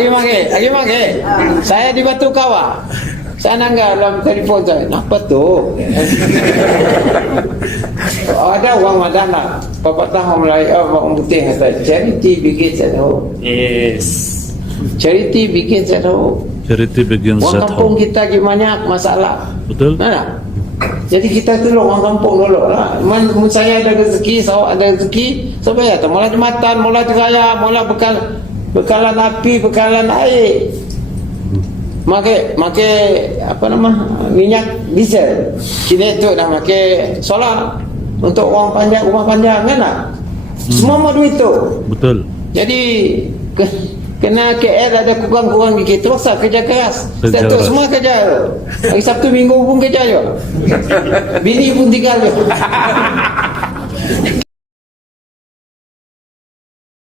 Lagi mage. Saya di Batu Kawah. Saya nanggar dalam telefon saya. Apa tu? Ada orang Madana. Pepatah orang Melayu, orang putih kata, charity begins at home. Yes. Charity begins at home. Charity begins Orang at kampung home. kita lagi banyak masalah. Betul? Mana? Jadi kita tolong orang kampung dulu lah. Saya ada rezeki, awak ada rezeki, supaya tu mula jembatan, mula raya, mula bekalan api, bekalan air. Makai apa nama? Minyak diesel. Kini tu dah makai solar untuk orang panjang, rumah panjang kan tak? Semua mau duit tu. Betul. Jadi kena KL ada kurang-kurang sikit, terpaksa kerja keras. Kerja Satu keras. semua kerja tu. Hari Sabtu Minggu pun kerja je. Bini pun tinggal je.